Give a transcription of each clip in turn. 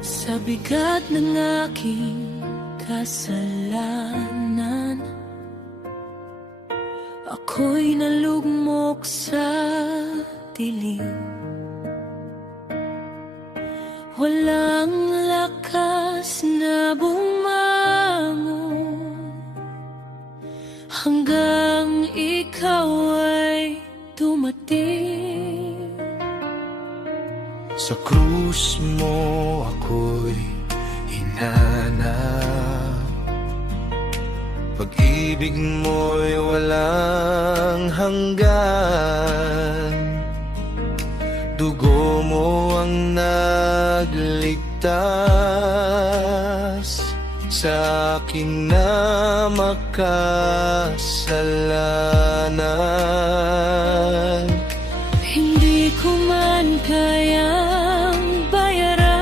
Sa bigat ng aking kasalanan, ako'y nalugmok sa dilim. Walang lakas na bumangon hanggang ikaw ay dumating. Sa krus mo ako'y hinanap, pag-ibig mo'y walang hanggan. Dugo mo ang nagligtas sa aking na makasalanan. Hindi ko man kayang bayaran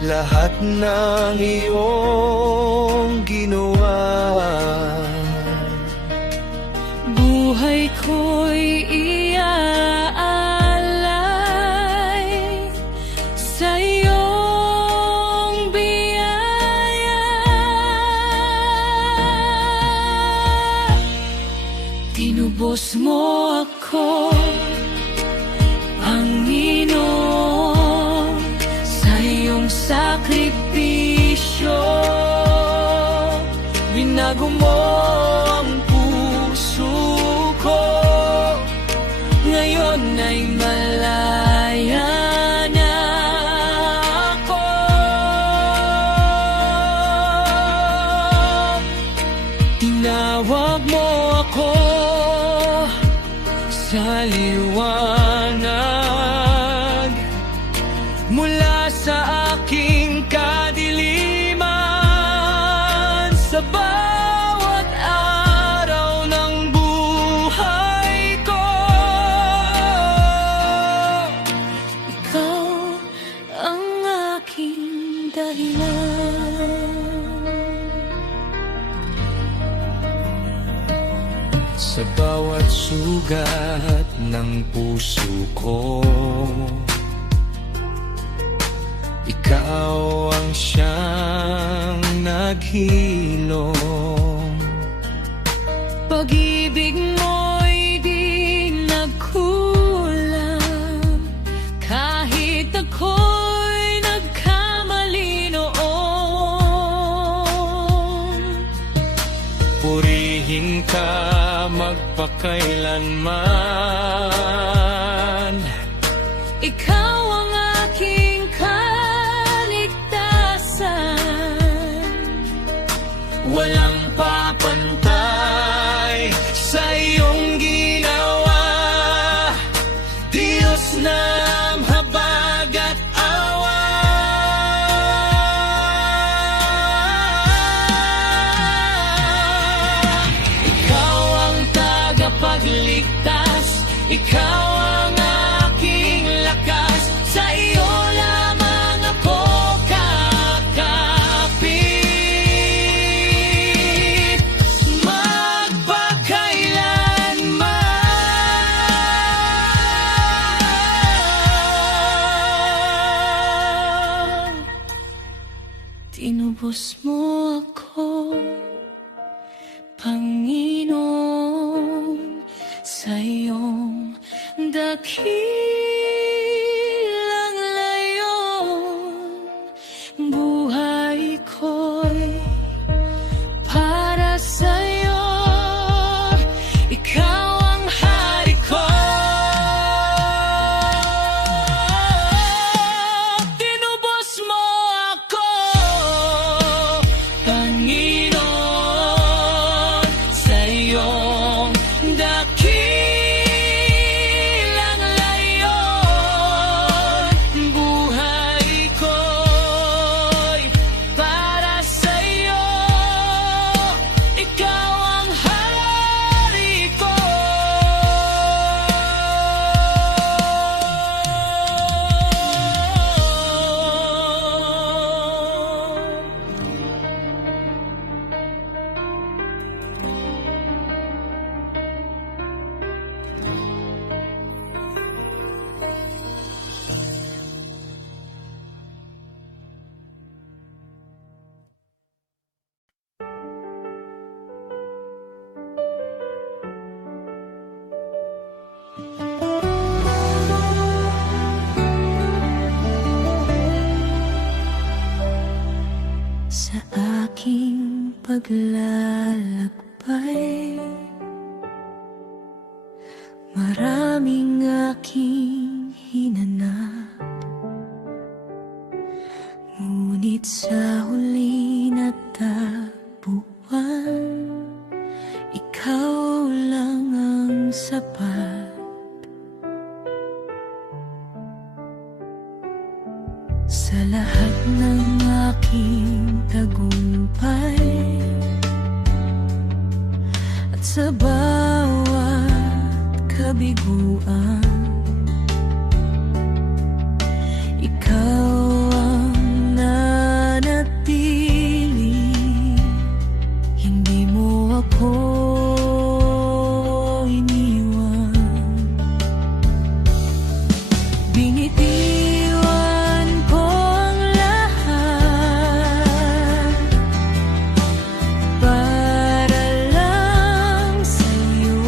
lahat ng iyong ginawa. Buhay ko'y iaalay sa iyong biyaya. Tinubos mo ako, Panginoon, sa iyong sakripisyo. Binago mo ang puso ko, ngayon ay malaya na ako. Tinawag mo ako sa liwanag, mula sa aking kadiliman. Sa bawat araw ng buhay ko, ikaw ang aking dahilan. Sa bawat sugat ng puso ko, ikaw ang siyang naghilom. Pag-ibig mo'y di nagkulang, kahit ako'y nagkamali noon. Purihin ka magpakailanman, Ikaw ang aking kaligtasan. walang papantay sa iyong ginawa. Diyos ng habag at awa, ikaw ang tagapagligtas, ikaw ang aking lakas. Sa iyo lamang ako kakapit magpakailanman. Tinubos mo ako, Panginoon, sa iyong dakilang layon. Buhay ko'y para sa'yo, ikaw ang hari ko. Tinubos mo ako, paglalakbay. Maraming aking hinanap, ngunit sa huli natagpuan, ikaw lang ang sapat. Sa lahat ng aking tagumpay at sa bawat kabiguan, ikaw ang nanatili. Hindi mo ako iniwan. Binitiwan ko ang lahat para lang sa'yo.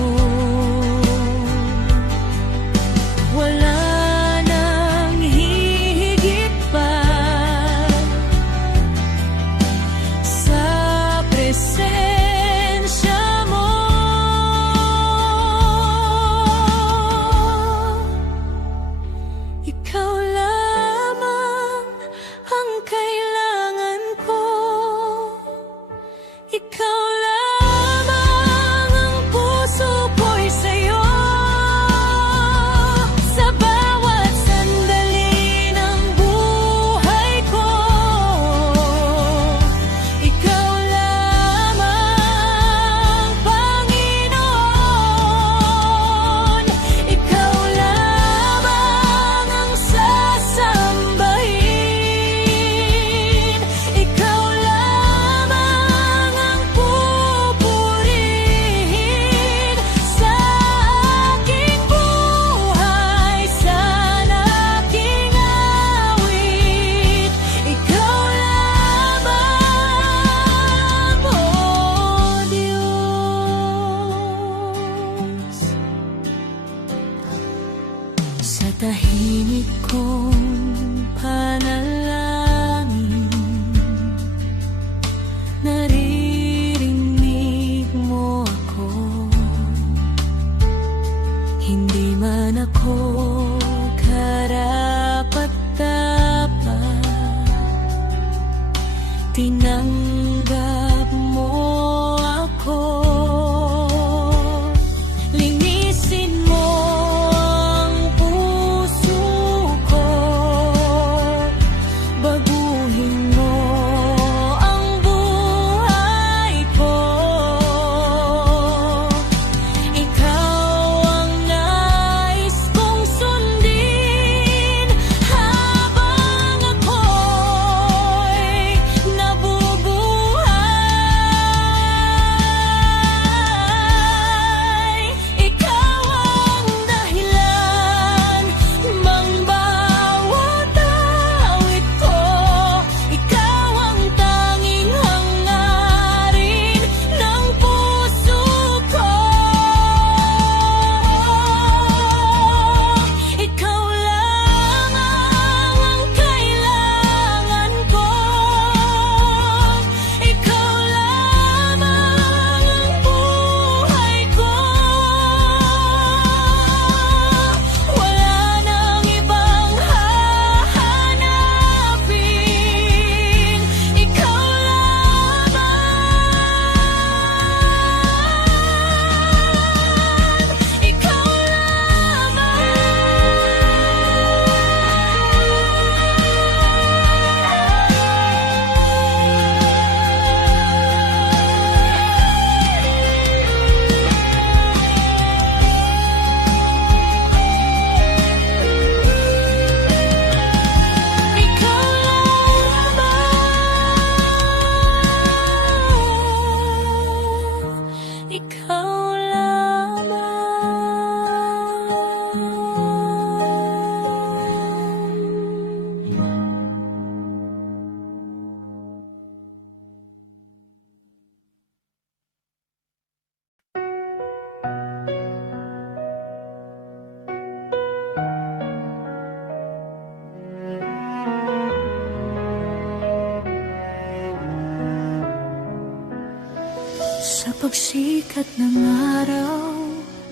pagsikat ng araw,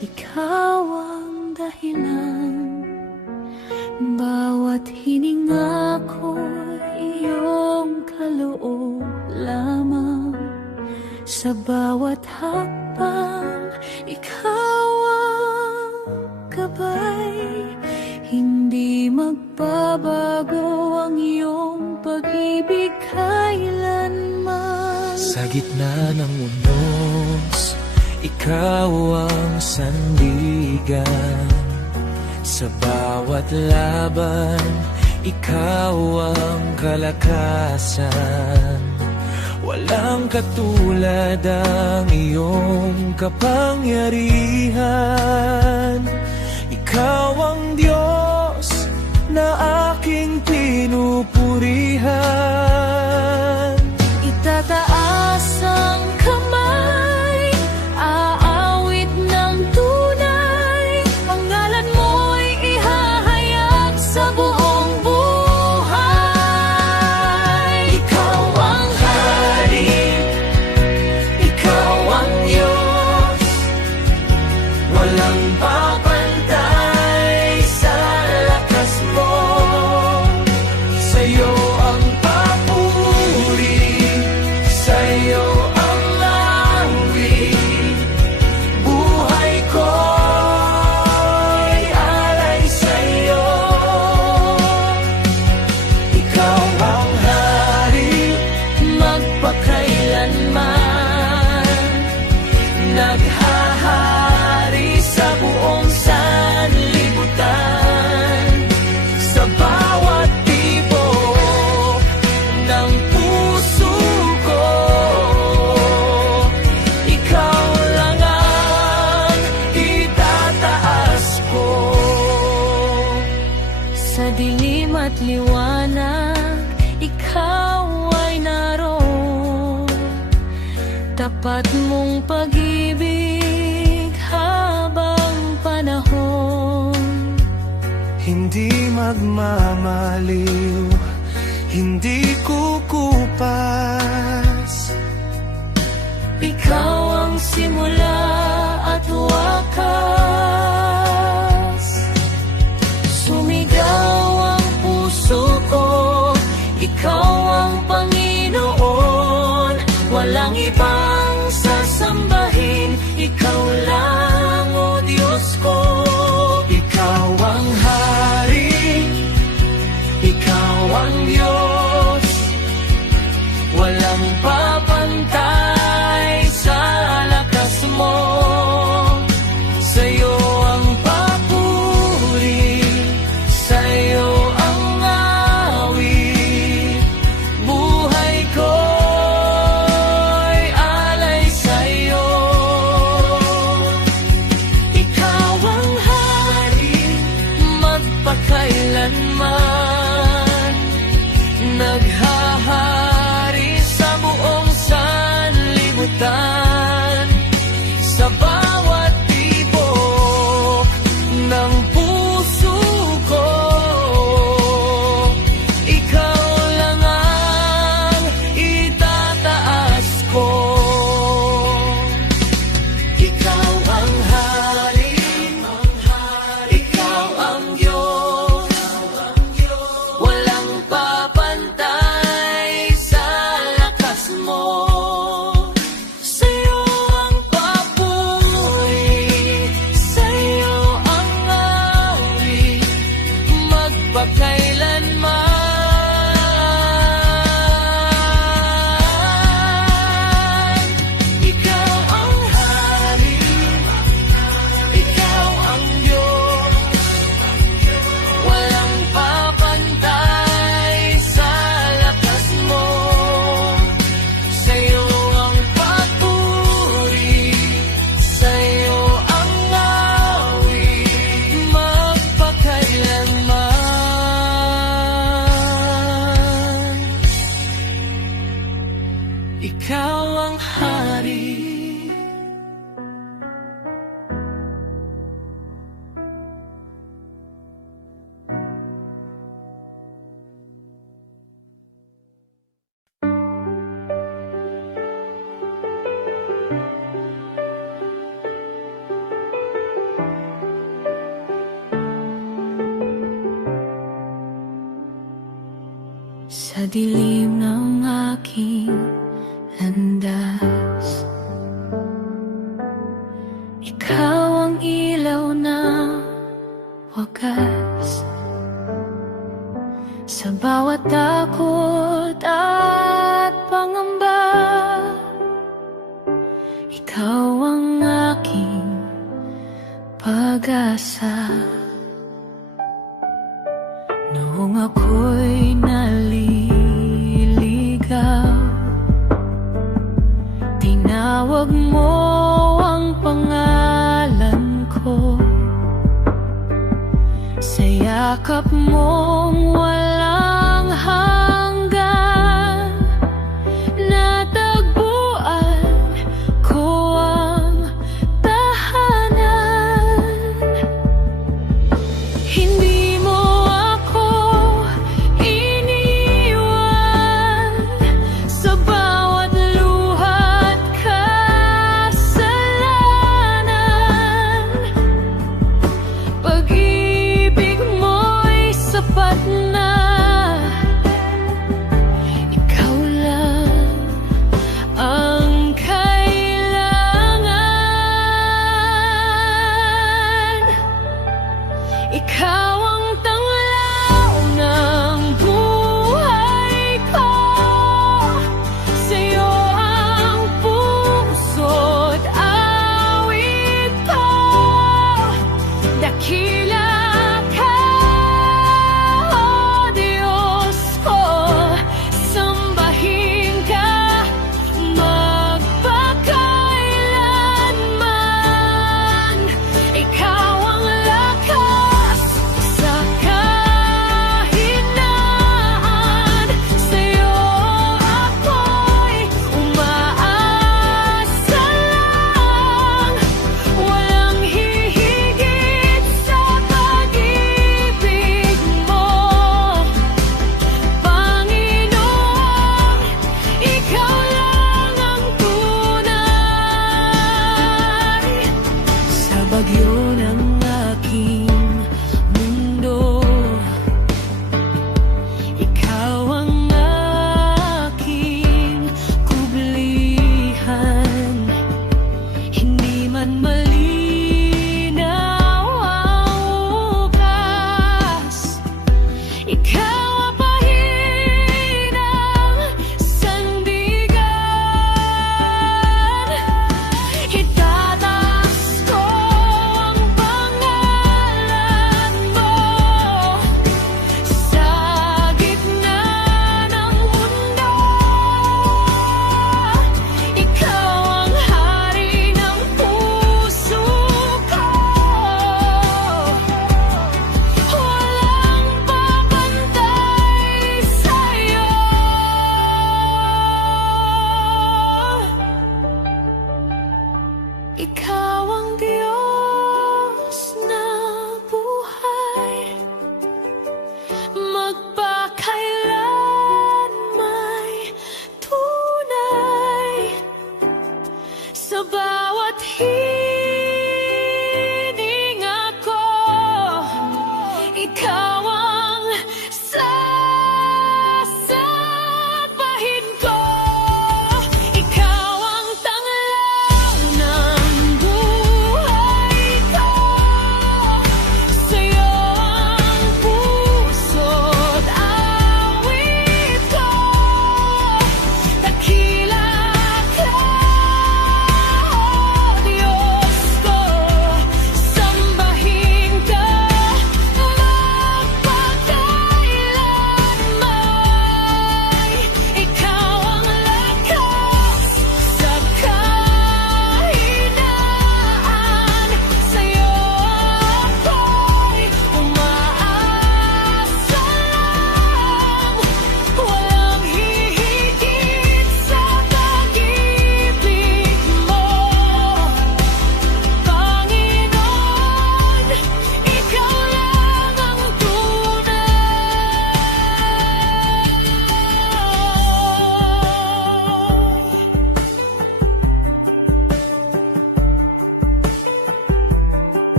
ikaw ang dahilan. Bawat hininga ko, iyong kaloob lamang. Sa bawat hakbang, ikaw ang gabay. Hindi magbabago ang iyong pag-ibig kailanman. Sa gitna ng unos, ikaw ang sandigan. Sa bawat laban, ikaw ang kalakasan. Walang katulad ang iyong kapangyarihan. Ikaw ang Diyos na aking pinupurihan. Itataas ang kamay, aawit ng tunay. Pangalan mo'y ihahayag sa buong buhay. Ikaw ang hari, ikaw ang Diyos. Walang papantay sa lakas mo. Sa'yo ang papuri, sa'yo ang lawi. Buhay ko'y alay sa'yo. Ikaw ang hari, Magpakailanman, naghahari sa buong sanlibutan. Sa bawat tibok ng puso ko, ikaw lang ang itataas ko. sa dilim at liwanag, ikaw ay naroon. Tapat mong pag-ibig habang panahon. Hindi magmamaliw, hindi kukupas. Ikaw ang simula at wakas. Sumigaw ang puso ko, ikaw ang Panginoon. Walang ibang sasambahin, ikaw lang, o Diyos ko. Ikaw ang hari, ikaw ang Diyos. Walang papantay sa lakas mo. Sa'yo ang papuri, sa'yo ang awit. Buhay ko'y alay sa'yo. Ikaw ang hari, magpakailanman. Naghahari sa buong sanlibutan. Sa bawat tibok ng puso ko, ikaw lang ang itataas ko. Ikaw ang hari, ikaw ang Diyos. Walang papantay sa lakas mo. Sa'yo ang papuri, sa'yo ang awit, magpakailanman. Ikaw ang hari, ikaw ang Diyos. Walang papantay sa lakas mo. Sa'yo ang papuri, sa'yo ang awit, magpakailanman. Ikaw ang hari. sa dilim ng aking landas. Ikaw ang ilaw na wagas sa bawat takot at pangamba. Ikaw ang aking pag-asa. Noong ako'y naliligaw, tinawag mo ang pangalan ko. Sa yakap mong walang hanggan, natagpuan ko ang tahanan. Hindi mo ako iniwan sa bawat luha't kasalanan. Pag-ibig mo'y sapat na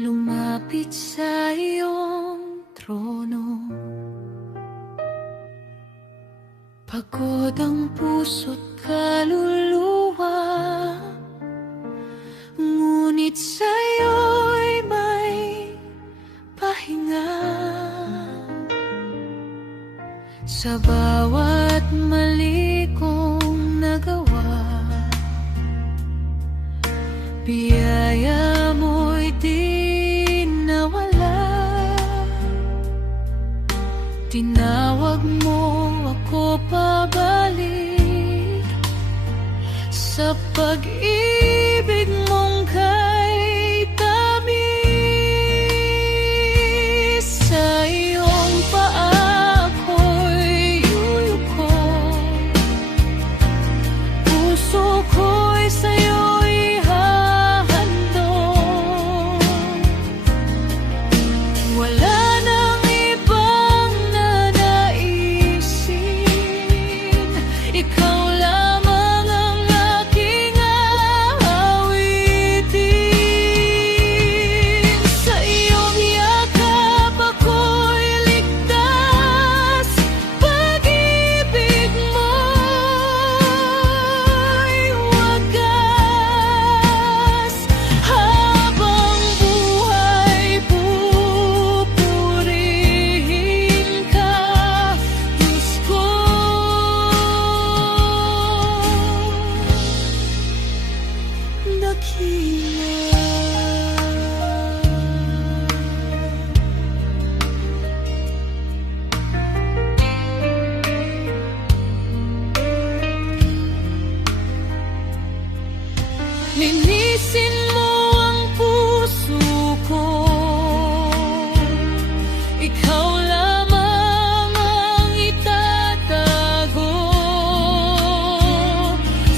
lumapit sa iyong trono. Pagod ang puso't kaluluwa, ngunit sa'yo'y may pahinga. Sa bawat mali kong nagawa, biyaya mo'y di nawala. Tinawag mo ako pabalik sa pag-ibig mong kay tamis. Sa iyong paa ako'y yuyuko, puso ko'y sa'yo'y hahandog. Wala nang ibang nanaisin, ikaw lamang ang aking aawitin. Sa iyong yakap ako'y ligtas, pag-ibig mo'y wagas. Habang buhay pupurihin ka, Diyos ko. Linisin mo ang puso ko, ikaw lamang ang itatago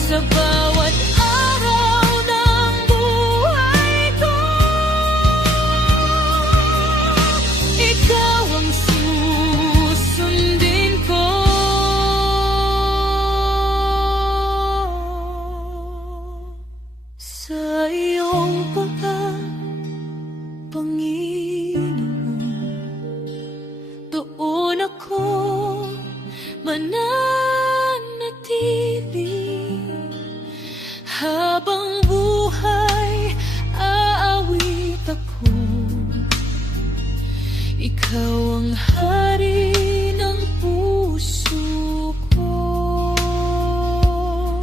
sa bawat araw ng buhay ko. Ikaw ang susundin ko. Sa iyong paa, Panginoon, doon ako mananatili. Habang buhay, aawit ako. Ikaw ang hari ng puso ko.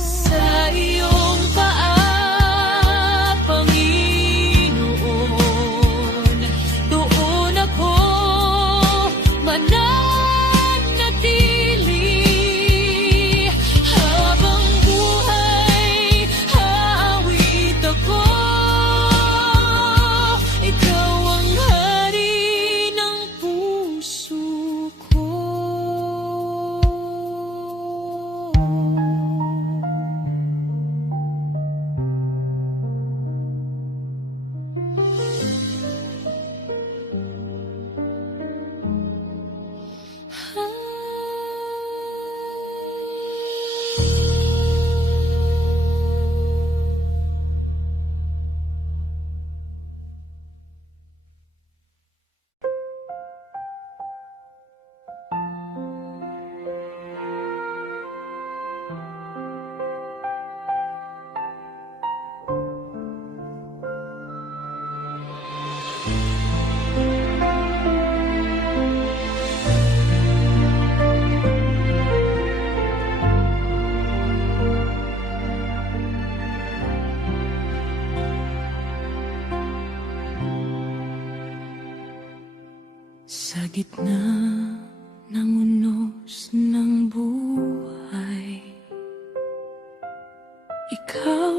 Sa iyong paa, Panginoon, doon ako mananatili. Habang buhay, aawit ako. Ikaw ang hari ng puso ko. Sa gitna ng unos ng buhay, ikaw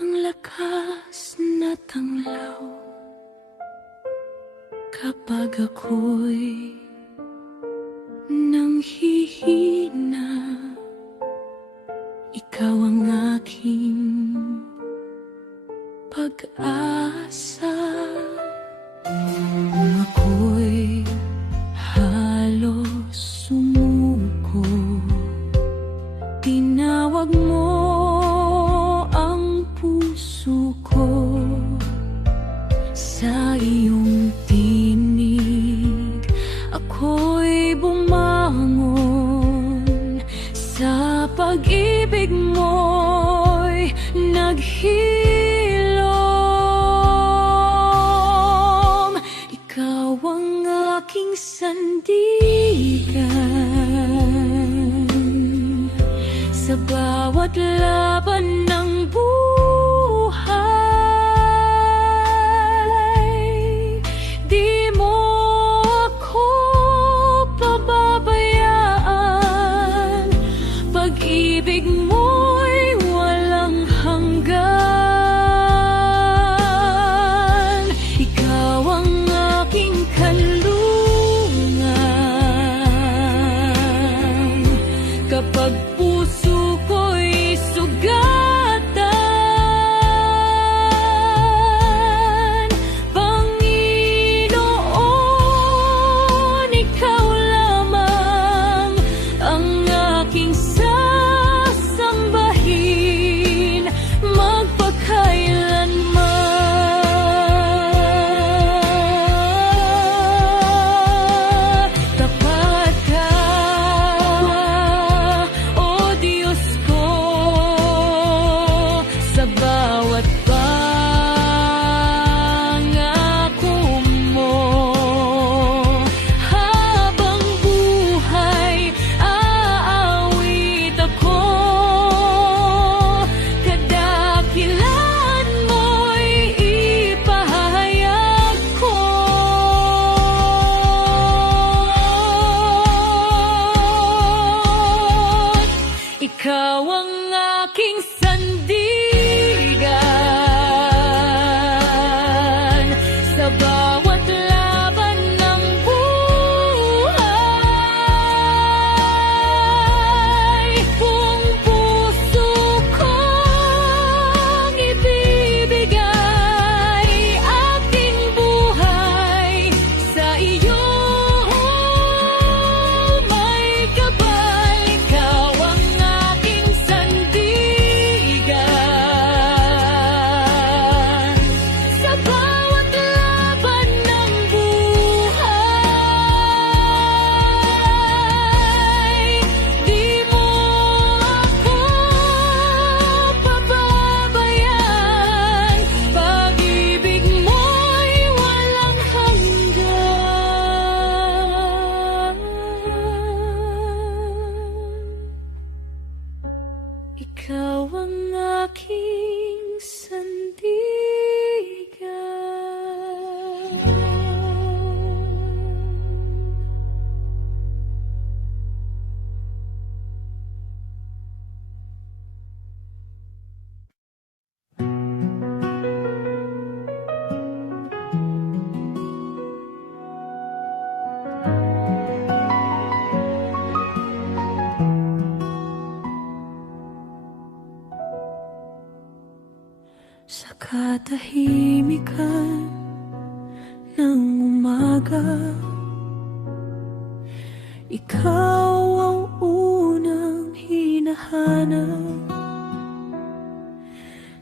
ang lakas na tanglaw. Kapag ako'y nanghihina, ikaw ang aking pag-asa. Kung ako'y halos sumuko, tinawag mo ang puso ko. Sa sa iyong tinig ako'y bumangon, sa pag-ibig mo'y naghilom. Ikaw ang aking sandigan sa bawat laban ng buhay. Di mo ako pababayaan, pag-ibig mo'y walang hanggan. Ikaw ang aking kanlungan kapag puso ko'y sugatan. Panginoon, ikaw lamang ang aking sasambahin magpakailanman. Tapat ka, O Diyos ko, sa bawat pangako mo. Habang buhay, aawit ako, kadakilan mo'y ipahayag ko. Ikaw ang aking sandigan sa bawat laban ng buhay. Buong puso kong ibibigay aking buhay sa iyo. May gabay, ikaw ang aking sandigan sa bawat laban ng buhay. Di mo ako pababayaan, pag-ibig mo'y walang hanggan. Ikaw ang aking sandigan. Sa katahimikan ng umaga, ikaw ang unang hinahanap.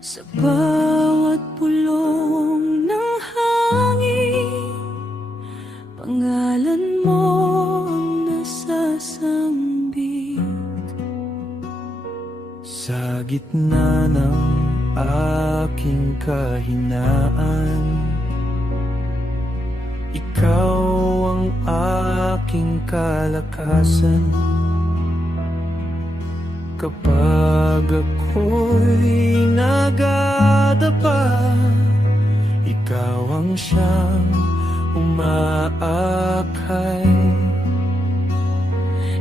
Sa bawat pulong ng hangin, pangalan mo ang nasasambit. Sa gitna ng aking kahinaan, ikaw ang aking kalakasan. Kapag ako'y nagadapa, ikaw ang siyang umaakay.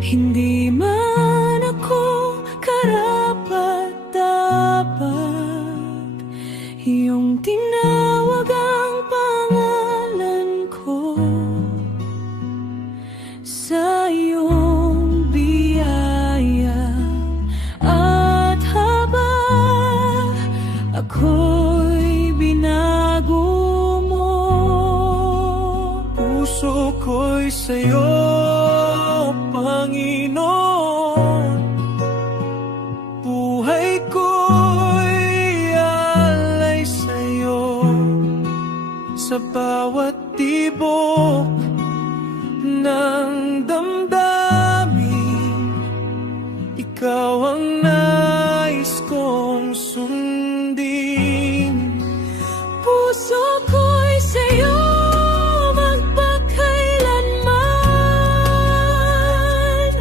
Hindi man ako karapat-dapat, iyong tinawag ang pangalan ko. Sa iyong biyaya at habang ako'y binago mo, Puso ko'y sa'yo, Panginoon. Buhay ko'y alay sa'yo. Sa bawat tibok ng damdamin. Ikaw ang nais kong sundin. Puso ko'y sa'yo magpakailanman.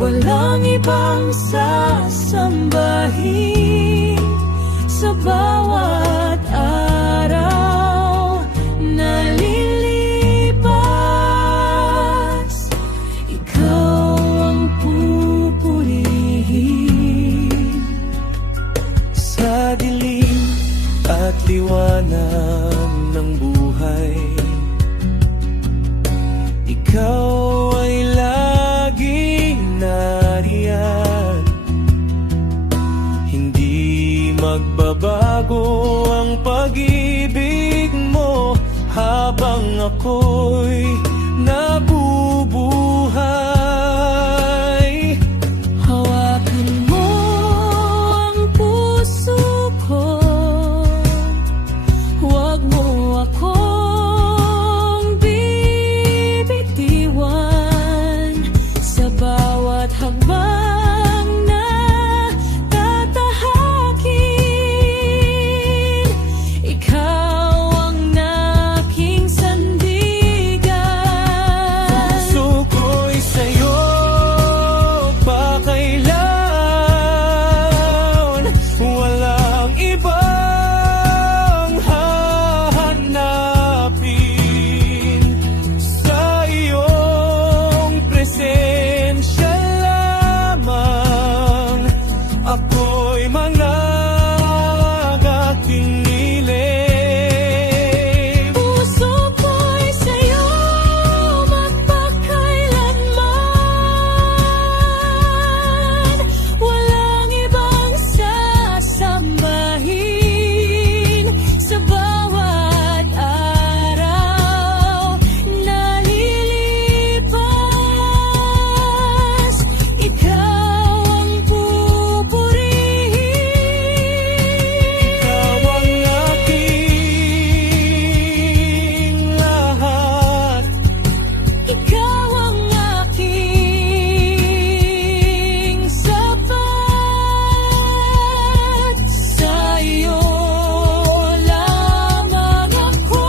Walang ibang sasambahin sa bawat araw na lilipas. Ikaw ang pupurihin Sa dilim at liwanag ng buhay, ikaw ay laging nariyan. Hindi magbabago ang pag-ibig mo habang ako'y nabubuhay. Hawakan mo ang puso ko, huwag mo akong bibitiwan. Sa bawat hakbang na tatahakin, ikaw ang aking sandigan. Puso ko'y sa'yo pakailan. Walang ibang hahanapin. Sa iyong presensya lamang ako'y manangating nilim. Puso ko'y sa'yo magpakailanman. Walang ibang sasambahin sa bawat araw na lilipas. Ikaw ang pupurihin. Ikaw ang aking lahat. Ikaw ang aking sapat. Sa iyo lamang ako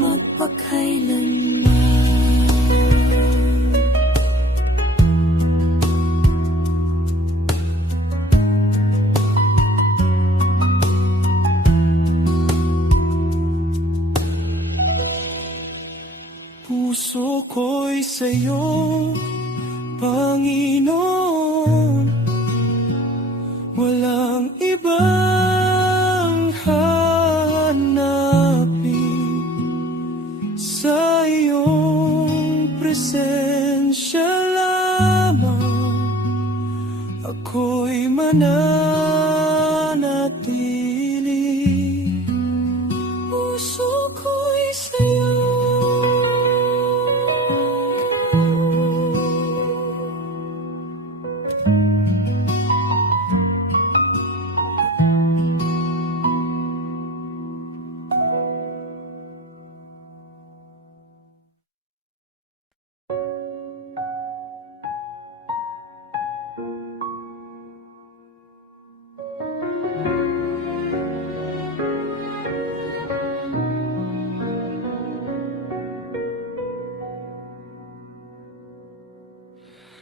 magpakailanman. Puso ko'y sa'yo, Panginoon. Walang ibang hanapin. Sa iyong presensya lamang ako'y mananatili. Puso ko'y sa'yo.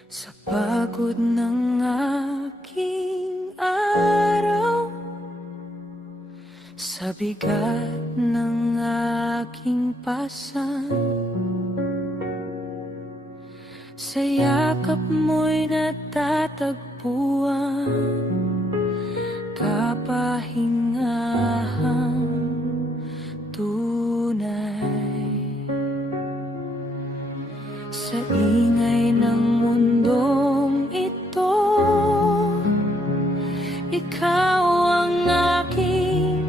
Sa pagod ng aking araw, sa bigat ng aking pasan, sa yakap mo'y natatagpuan kapahingahang tunay. Sa ingay ng mundong ito, ikaw ang aking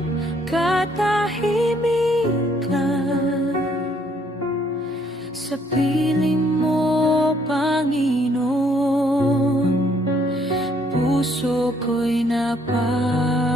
katahimikan. Sa piling mo, Panginoon, puso ko'y napag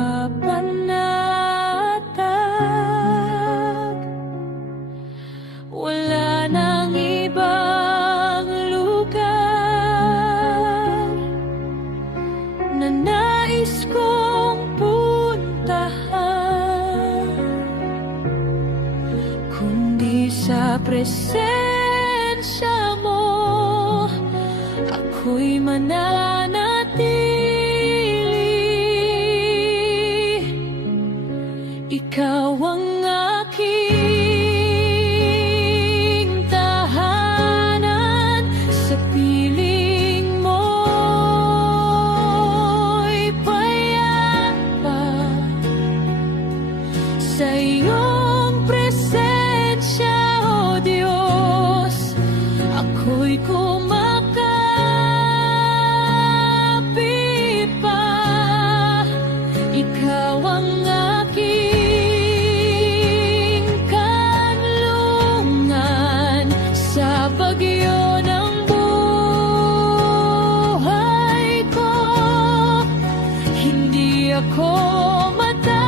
sa presensya mo, ako'y mananatili. Ikaw ang aking tahanan, sa piling mo'y payapa. Sa iyong presensya, O Diyos, ako'y kumakapit pa. Ikaw ang aking kanlungan sa bagyo ng buhay ko. Hindi ako matatakot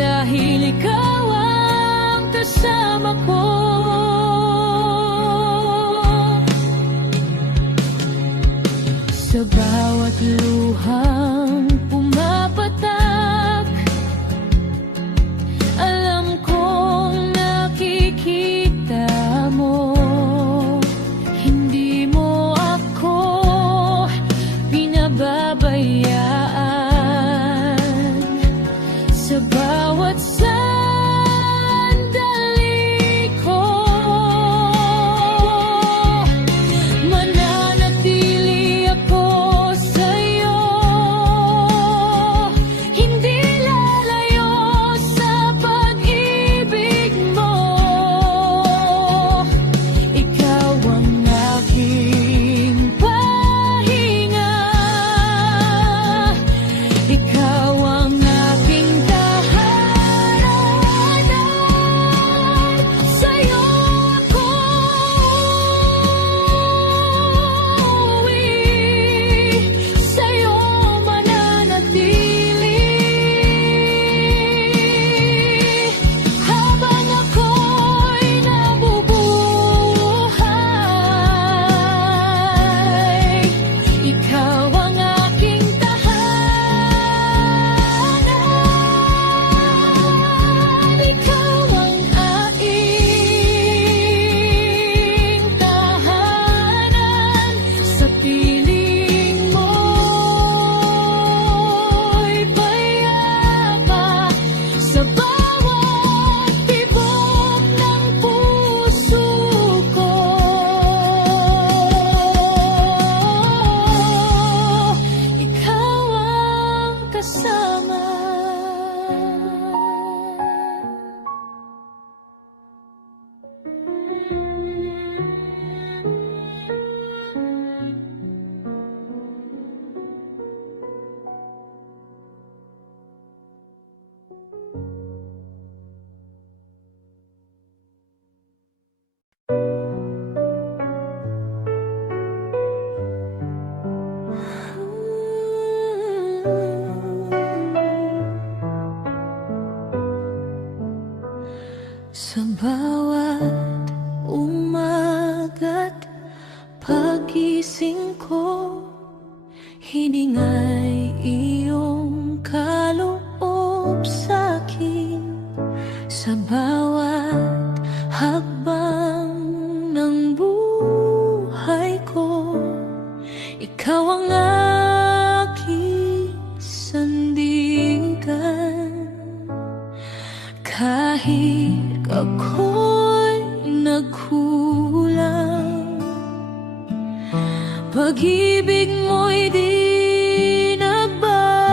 dahil ikaw ang kasama ko. Sa bawat luhang pumapatak, alam kong nakikita mo. Hindi mo ako pinababayaan. Sa bawat sandali ko, mananatili ako sa'yo. Hindi lalayo sa pag-ibig mo. Ikaw ang aking pahinga. Ikaw ang aking tahanan. Sa'yo ako uuwi. Sa'yo mananatili. Habang ako'y nabubuhay, ikaw ang aking tahanan. Ikaw ang aking tahanan, sa piling mo'y payapa. Sa bawat tibok ng puso ko, ikaw ang kasama. Sa bawat umaga't pagising ko, hiningay iyong kaloob sa'kin. Sa bawat hakbang ng buhay ko, ikaw ang aking sandigan. Kahit ako'y nagkulang, pag-ibig mo'y di nagbago.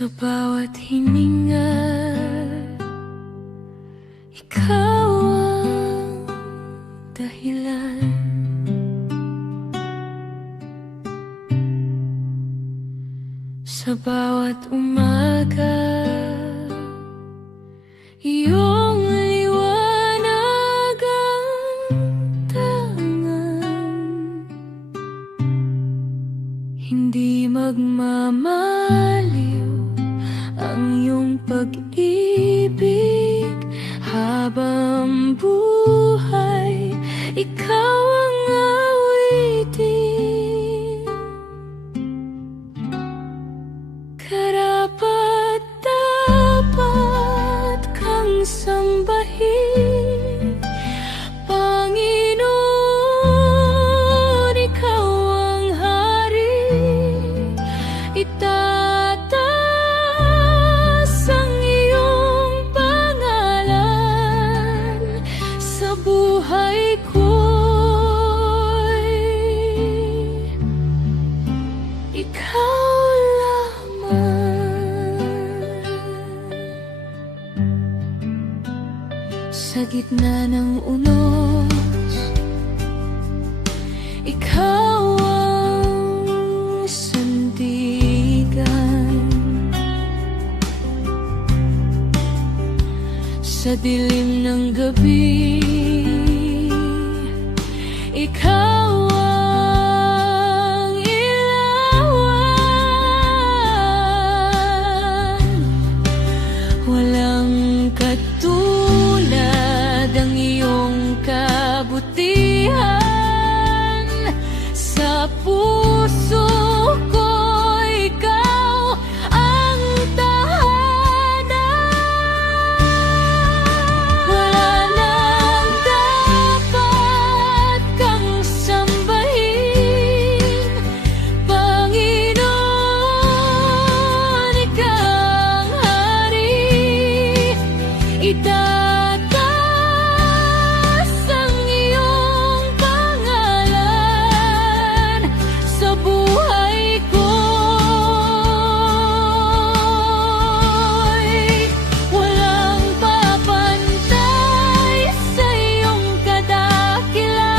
Sa bawat hininga, ikaw ang dahilan. Sa bawat umaga, iyong liwanag ang tangan. Hindi magmamaliw ang iyong pag-ibig habang buhay, ikaw ang awitin. Karapat-dapat kang sambahin, Panginoon, ikaw ang hari. Itataas ang iyong pangalan sa buhay ko'y ikaw lamang. Sa gitna ng unos, ikaw ang sandigan. Sa dilim ng gabi, ikaw ang ilawan. Walang katulad ang iyong kabutihan. Sa puso ko, ikaw ang tahanan. Wala nang dapat kang sambahin, Panginoon, ikaw ang hari. Itataas ang iyong pangalan sa buhay ko'y walang papantay sa iyong kadakilaan.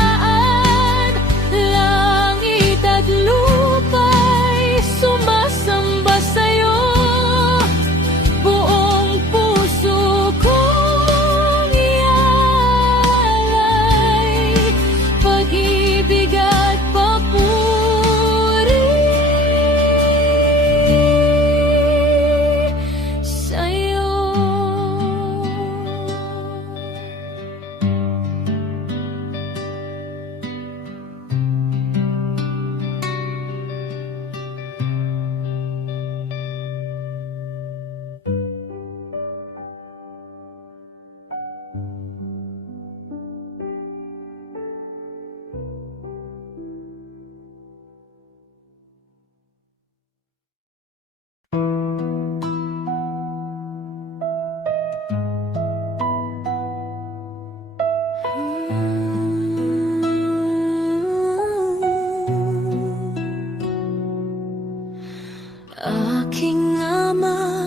Langit at lupa'y sumasamba sa'yo. Buong puso kong ialay pag-ibig at papuri sa'yo. Aking Ama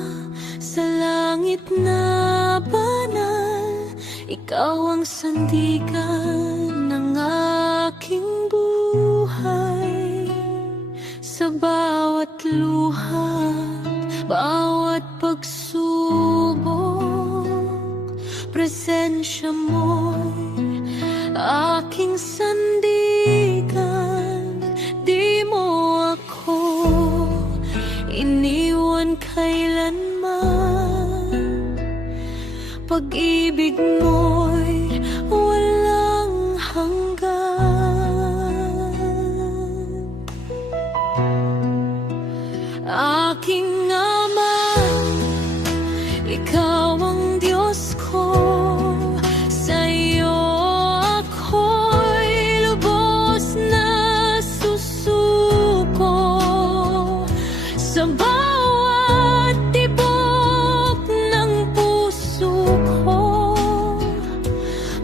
sa langit na banal, ikaw ang sandigan ng aking buhay. Sa bawat luha, bawat pagsubok, presensya mo'y aking sandigan. Di mo ako iniwan kailanman. Pag-ibig mo'y walang hanggan. Aking Ama, ikaw ang Diyos ko. Sa'yo ako'y lubos na susuko. Sa bawat tibok ng puso ko,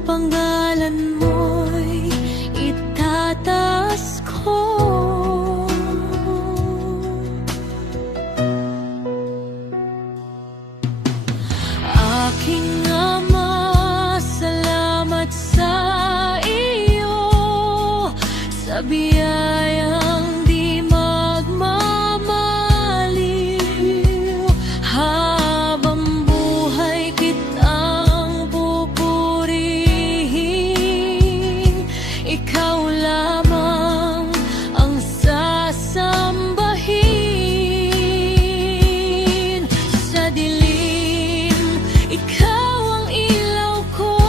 pangalan mo'y itataas ko. ligayang di magmamaliw. Habang buhay kitang pupurihin, ikaw lamang ang sasambahin. Sa dilim, ikaw ang ilaw ko.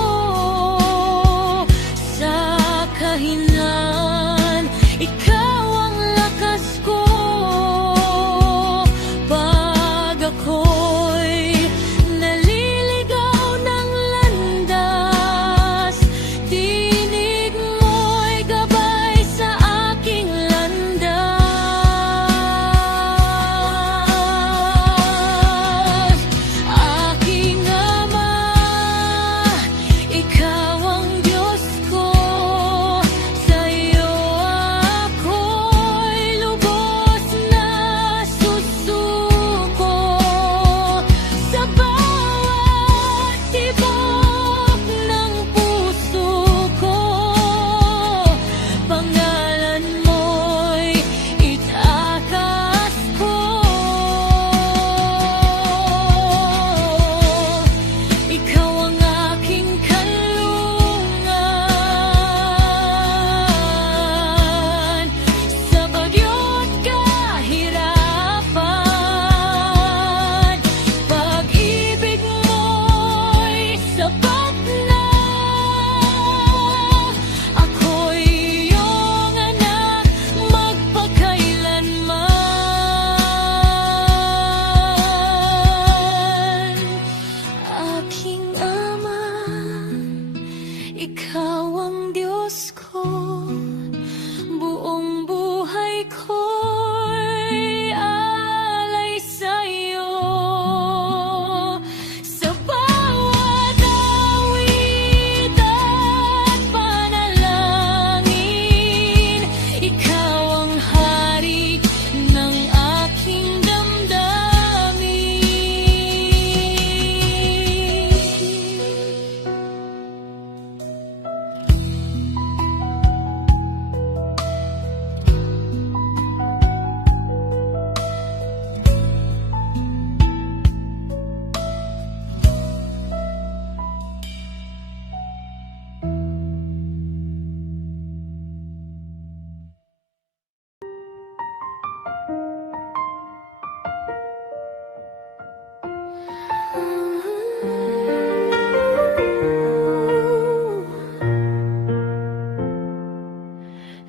Sa kahinaan, ikaw ang lakas ko. Pag ako'y naliligaw ng landas, tinig mo'y gabay sa aking landas. Aking Ama, ikaw ang Diyos ko. Sa iyo ako'y lubos na susuko. Sa bawat tibok ng puso ko, pangalan mo'y itakas ko. Ikaw ang aking kanlungan. Sa bagyo't kahirapan, pag-ibig mo'y sapat na. Ako'y iyong anak magpakailanman. Aking Ama, ikaw ang Diyos ko. Buong buhay ko'y alay sa'yo. Sa bawat awit at panalangin, ikaw ang hari ng aking damdamin.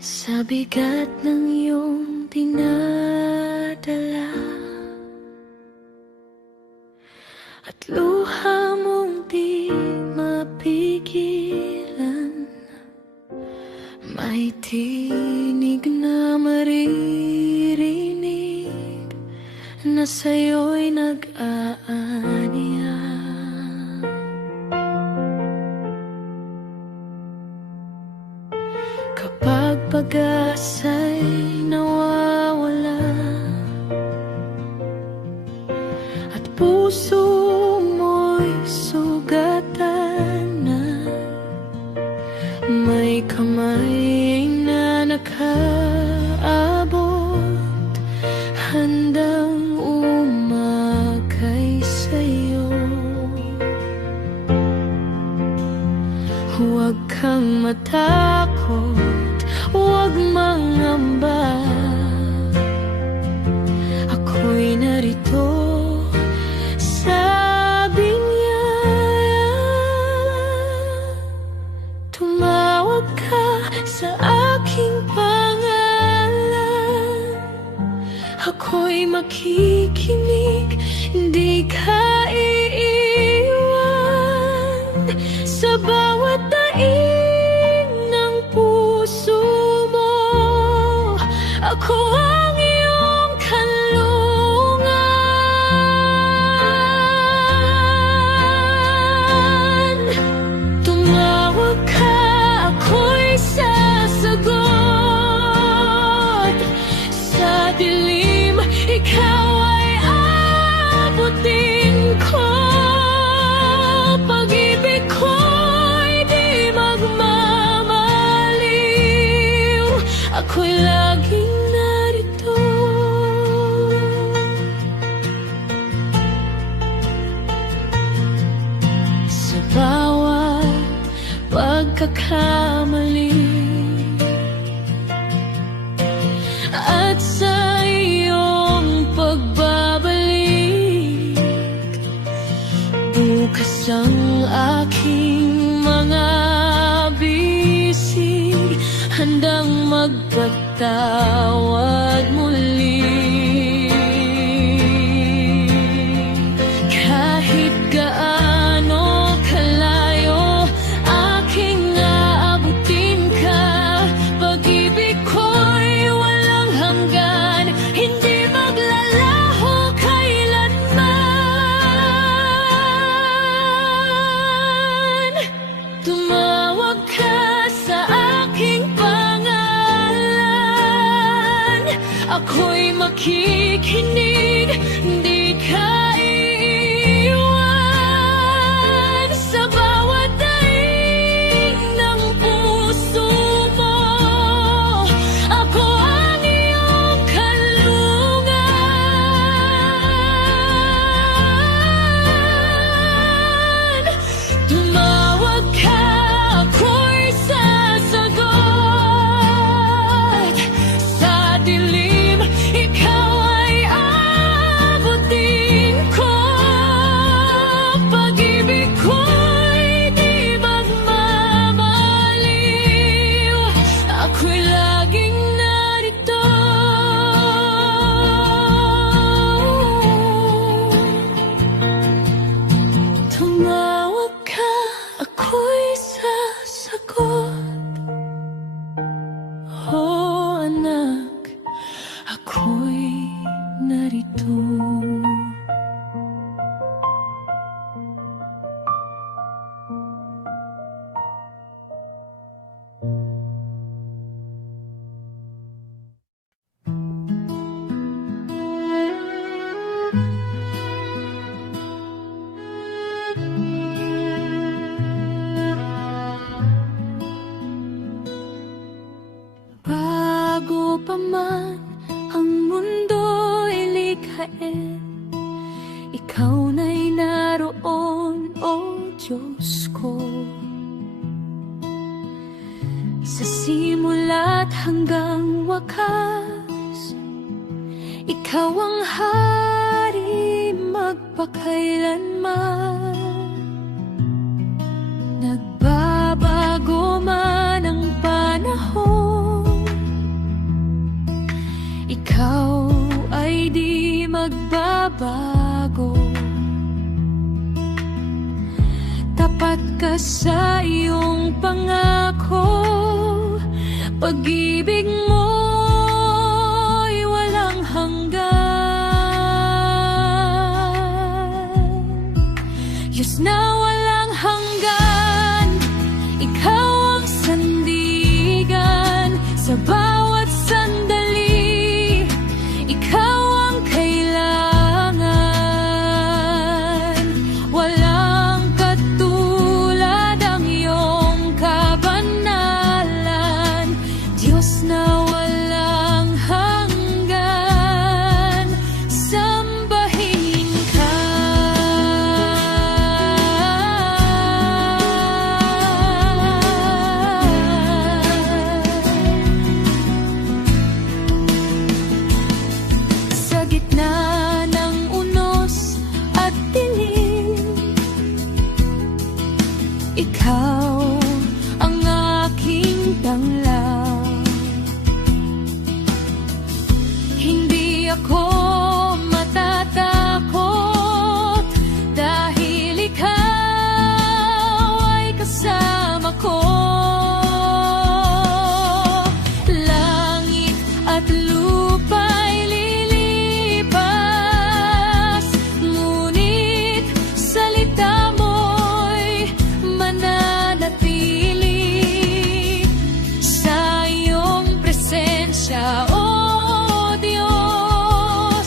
Sa bigat ng iyong dinadala at luha mong di mapigilan, may tinig na maririnig na sa'yo'y nag-aaniya. Kapag pag-asa'y nawawala at puso mo'y sugatan na, may kamay na nakaabot, handang umakay sa'yo. Huwag kang matakot, huwag mangamba. Ako'y narito, sabi niya. Tumawag ka sa aking pangalan, ako'y makikinig, hindi ka iiwan. Sa bawat daing ng puso mo, ako ang iyong kanlungan. Tumawag ka, ako'y sasagot. Sa dilim, ikaw ay abutin ko. Pag-ibig ko'y di magmamaliw. Ako'y laging narito. Sa bawat pagkakamali at sa iyong pagbabalik, bukas ang aking mga bisig, handang magpatawad muli. Kahit gaano kalayo aking aabutin ka, pag-ibig ko'y walang hanggan, hindi maglalaho kailanman. Tumawag ka sa aking pangalan, ako'y makikinig, hindi ka iiwan. Sa bawat daing ng puso mo, ako ang iyong kanlungan. Tumawag ka, ako'y sasagot. Sa dilim, ikaw ay abutin ko. Pag-ibig ko'y di magmamaliw, ako'y laging narito. Tumawag ka, ako'y sasagot. Oh, anak, ako'y narito. Bago pa man ang mundo'y likhain, ikaw na'y naroon, O Diyos ko. Sa simula't hanggang wakas, ikaw ang hari magpakailanman. Nagbabago man ang panahon, ikaw ay di magbabago. Tapat ka sa iyong pangako, pag-ibig mo'y walang hanggan. Diyos na walang hanggan, ikaw ang sandigan sa bawat sandali, ikaw ang kailangan. Walang katulad ang iyong kabanalan, Diyos na walang hanggan. Sambahin ka. Sa gitna ng unos at dilim, ikaw ang aking tanglaw. Hindi ako matatakot dahil ikaw ay kasama ko. Langit at lupa'y lilipas, ngunit salita mo'y mananatili. Sa iyong presensya, O Diyos,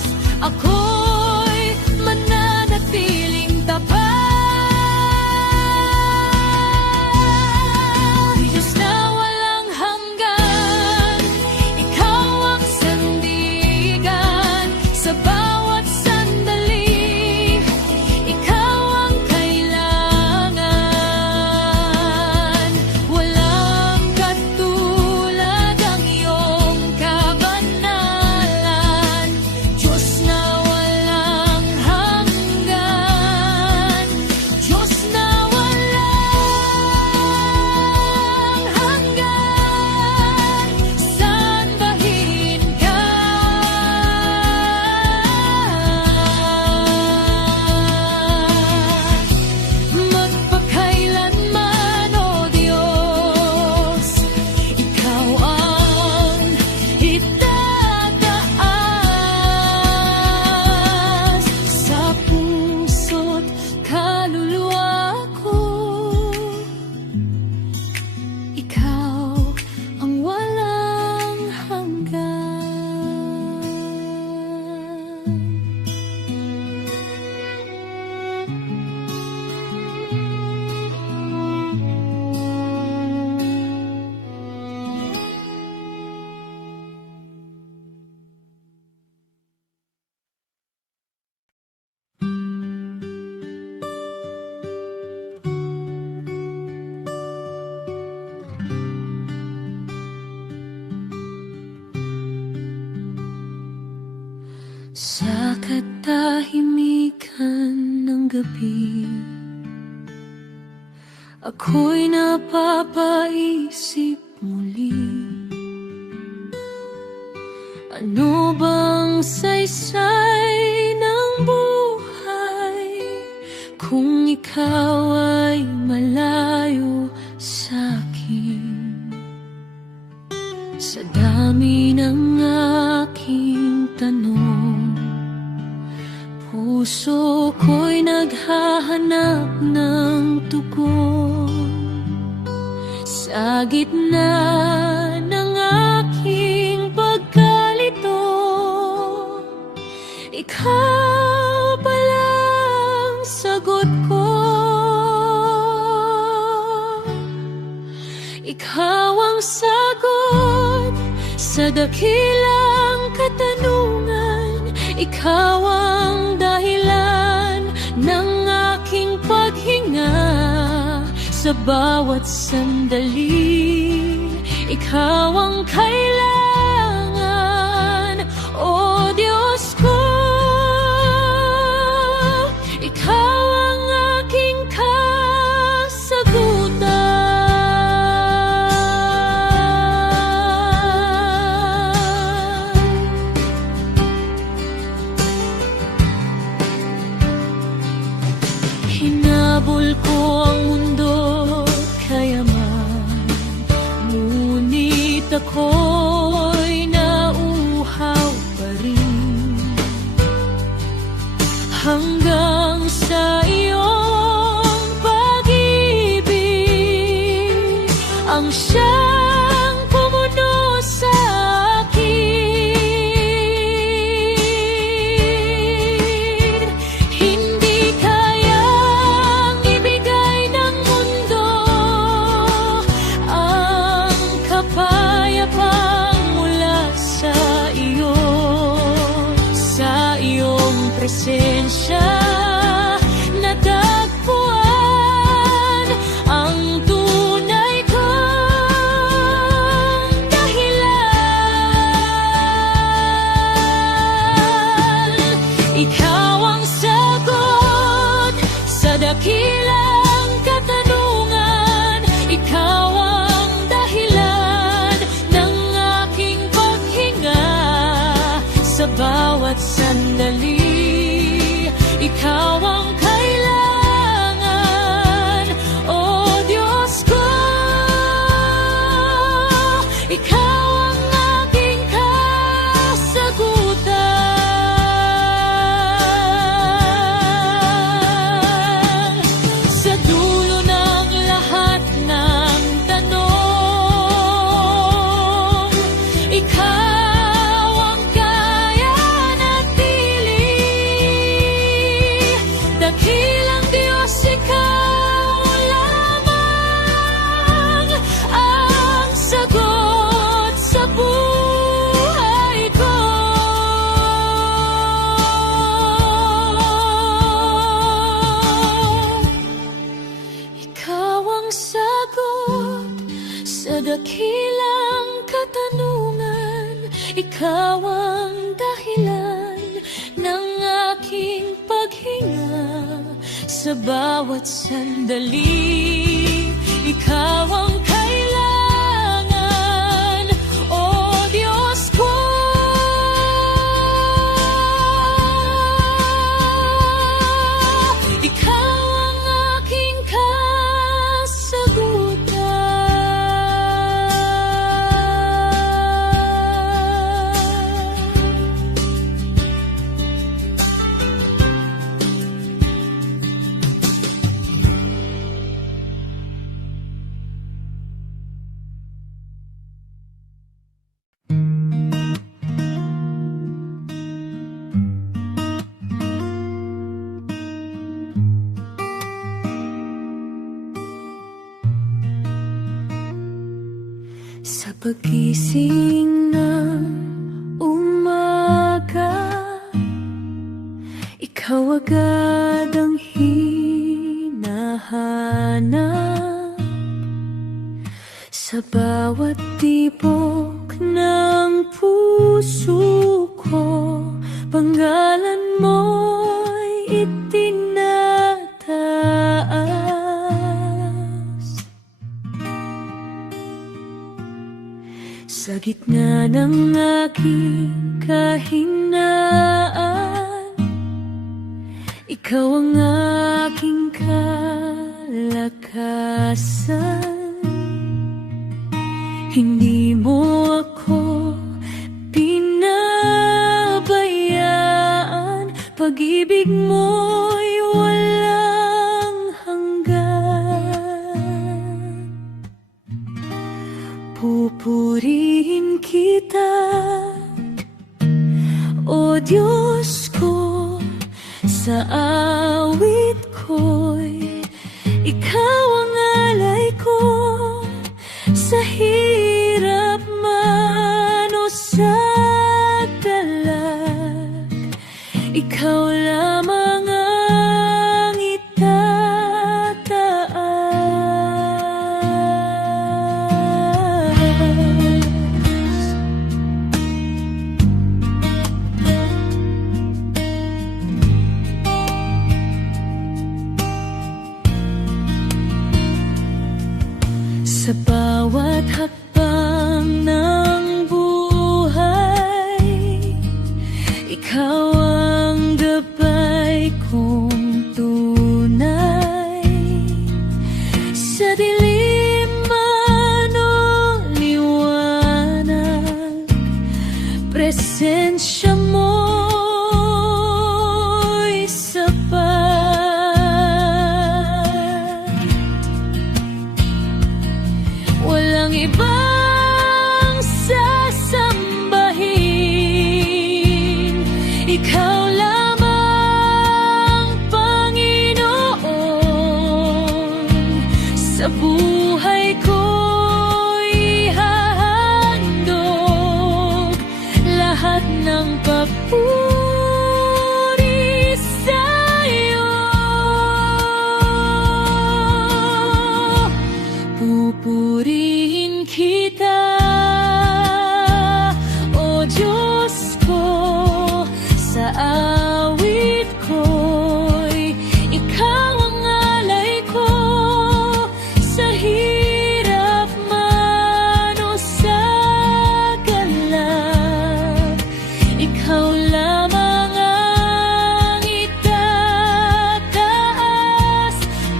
Sa katahimikan ng gabi, ako'y napapaisip muli. Ano bang saysay ng buhay kung ikaw ay malayo sa'kin? Sa dami ng aking tanong, puso ko'y naghahanap ng tugon. Sa gitna ng aking pagkalito, ikaw palang sagot ko. Ikaw ang sagot sa dakilang katanungan. Ikaw ang dahilan ng aking paghinga. Sa bawat sandali, ikaw ang kailangan, O Diyos ko. Ikaw ang aking kasagutan. Hinabol ko ang mundo kayaman, ngunit ako'y nauuhaw pa rin. Hanggang sa iyong pag-ibig ang siyang pumuno sa akin. Hindi kayang ibigay ng mundo ang kapayapang mula sa iyong presensya. Natagpuan ang tunay kong dahilan. Ikaw ang sagot sa dakilang katanungan. Ikaw ang dahilan ng aking paghinga. Sa bawat sandali, ikaw ang kailangan, O Diyos ko. Ikaw ang aking kasagutan. Sa dulo ng lahat ng tanong, ikaw ang kaya natili. Dakilang Diyos, ikaw lamang ang sagot sa buhay ko. Ikaw ang sagot sa dakilang katanungan. Ikaw ang dahilan ng aking paghinga. Sa bawat sandali, ikaw ang kailangan, O Diyos ko. Ikaw ang aking Sa pagising ng umaga, ikaw agad ang hinahanap. Sa bawat tibok ng puso ko, pangarap aking kahinaan, ikaw ang aking kalakasan. Hindi mo ako pinabayaan, pag-ibig mo'y walang hanggan. Pupurihin kita, O Diyos ko, sa awit ko'y ikaw ang alay ko, sa hirap man o sa galak, ikaw lamang ang itataas. Sa bawat hakbang ng buhay, ikaw ang gabay kong tunay. Sa dilim man o liwanag, presensya mo'y sapat. Walang ibang sasambahin, ikaw lamang, Panginoon. Sa buhay ko'y hahandog lahat ng papuri sa'yo. Pupurihin kita, O Diyos ko, sa awit ko'y ikaw ang alay ko, sa hirap man o sa galak, ikaw lamang ang itataas.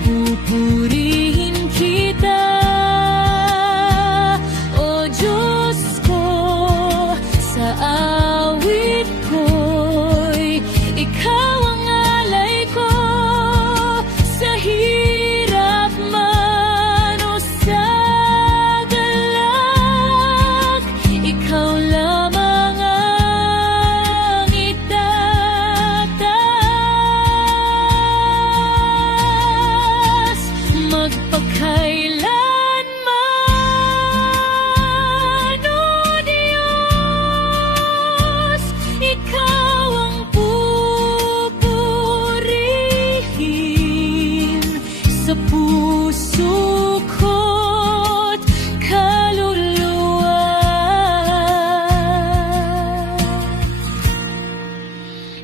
Pupurihin kita, O Diyos ko, sa awit ko'y ikaw ang alay ko, sa hirap man o sa galak, ikaw lamang ang itataas. Magpakailanman, O Diyos, ikaw ang pupurihin sa puso ko't kaluluwa.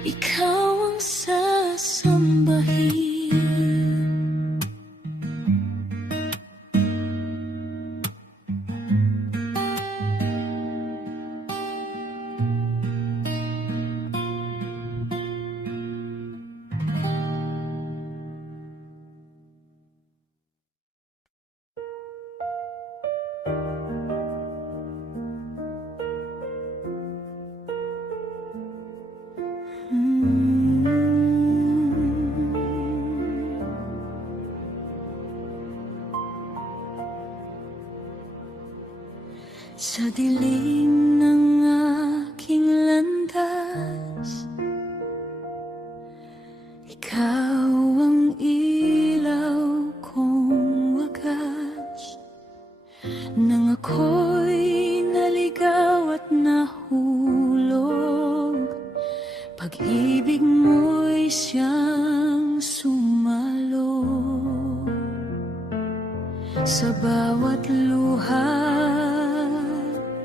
Ikaw ang sasambahin. Sa dilim ng aking landas, ikaw ang ilaw kong wagas. Nang ako'y naligaw at nahulog, pag-ibig mo'y siyang sumalo. Sa bawat luha,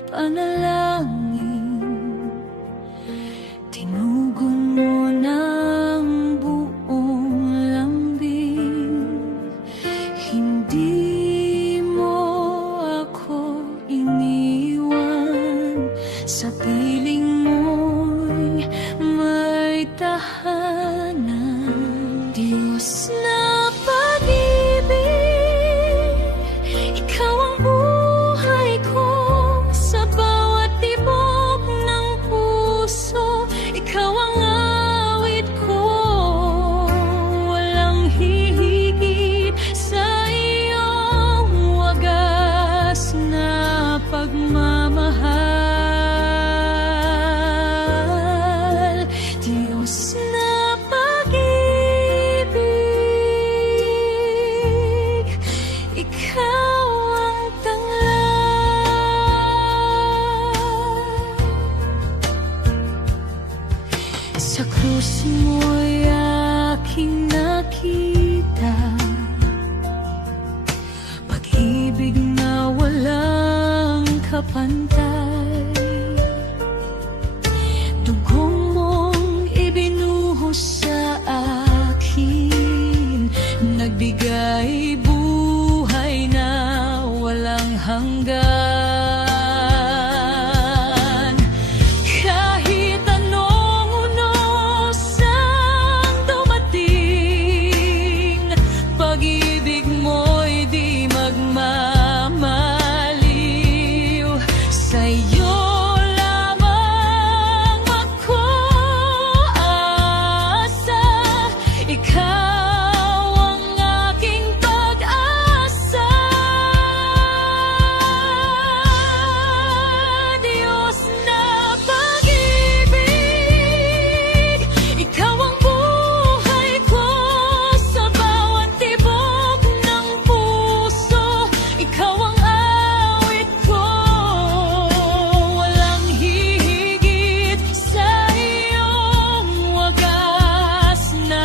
panalangin, tinugon mo ng buong lambing. Hindi mo ako iniwan sa piling Sa krus mo'y aking nakita pag-ibig na walang kapantay. Dugong mong ibinuhos sa akin, nagbigay buhay na walang hanggan. Kahit anong unos ang dumating, pag-ibig mo'y di magmamaliw. Sa'yo lamang ako aasa, ikaw ang aking pag-asa. Diyos na pag-ibig, ikaw ang buhay ko sa bawat tibok ng puso. Ikaw ang awit ko, walang hihigit sa iyong wagas na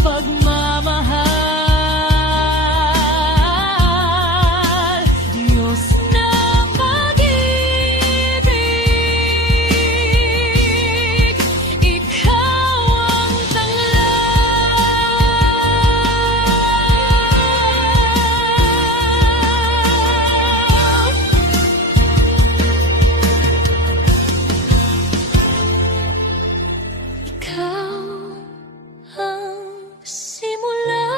pagmamahal. Diyos na pag-ibig, ikaw ang ikaw ang simula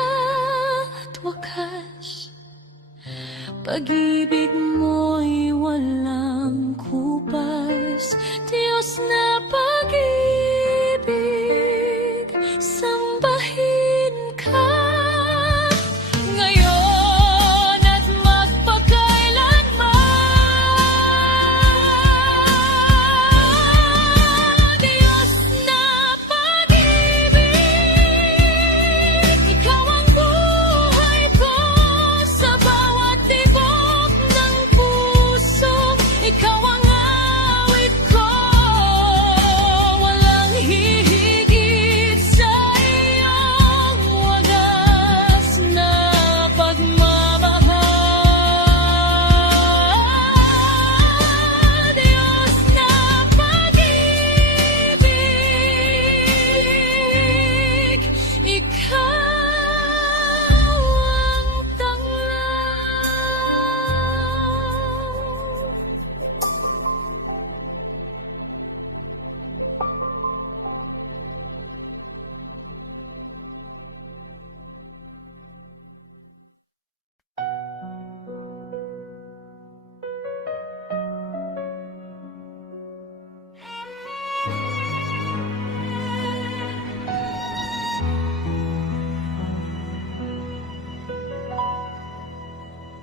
at wakas. Pag-ibig mo'y walang kupas. Diyos na pag-ibig, sambahin ka ngayon at magpakailanman. Diyos na pag-ibig, ikaw ang buhay ko sa bawat tibok ng puso. Ikaw ang awit ko, walang hihigit sa iyong wagas na pagmamahal. Diyos na pag-ibig, ikaw ang tanglaw.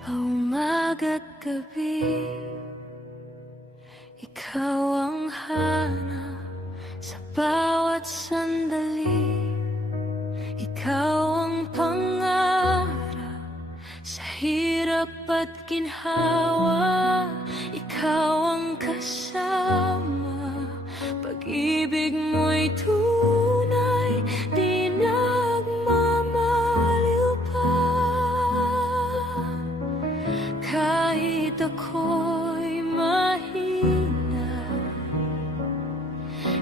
Umaga't gabi, ikaw ang hanap sa bawat sandali. Ikaw ang pangarap sa hirap at ginhawa. Ikaw ang kasama, pag-ibig mo'y tunay, di nagmamaliw pa. Kahit ako'y mahina,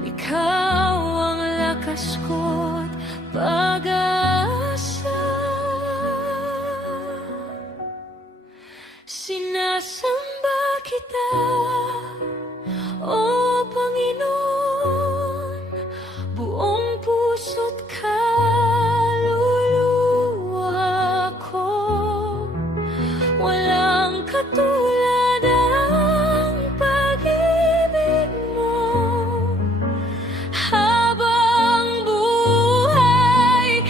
ikaw ang lakas ko't pag-asa. Sinasamba kita, O Panginoon, buong puso't kaluluwa ko. Walang katulad ang pag-ibig mo. Habang buhay,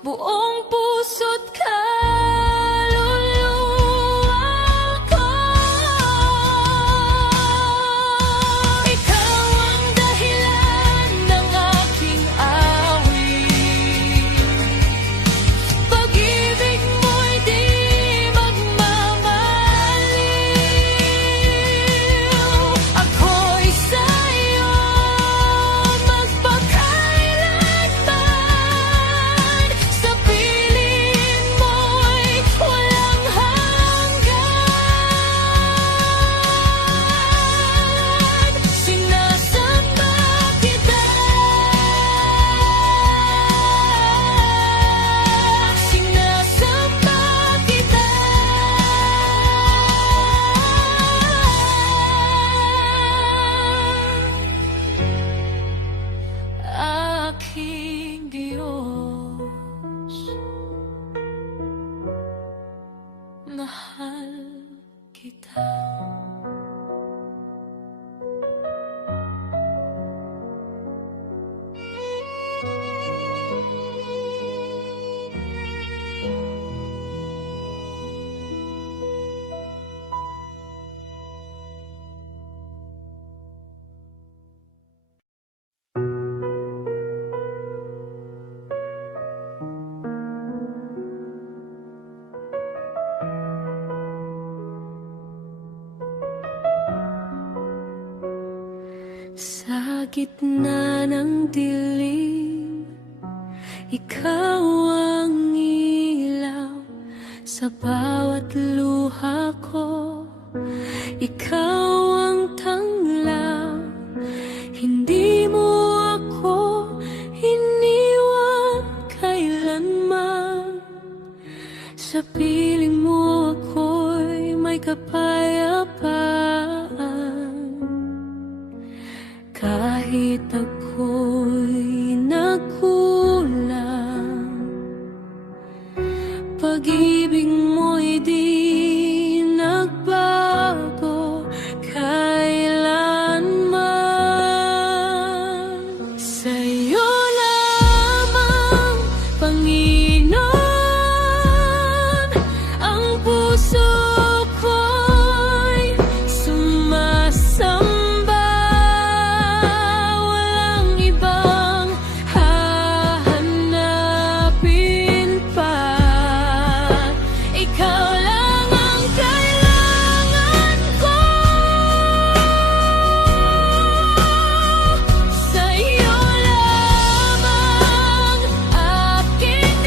buong puso't kaluluwa ko. Ikaw ang dahilan ng aking awit, pag-ibig mo'y di magmamaliw. Ako'y sa'yo magpakailanman, sa piling mo'y walang hanggan. Sinasamba kita, sinasamba kita. Aking Diyos, mahal kita. Sa gitna ng dilim, ikaw ang ilaw sa bawat luha ko. Ikaw ang tanglaw, hindi mo ako iniwan kailanman. Sa piling mo ako'y may kapayapaan. Kahit ako'y nagkulang, pag-ibig mo'y di nagbago kailanman. Sa'yo lamang, Panginoon, ang puso ko'y sumasamba. Sa'yo lamang, aking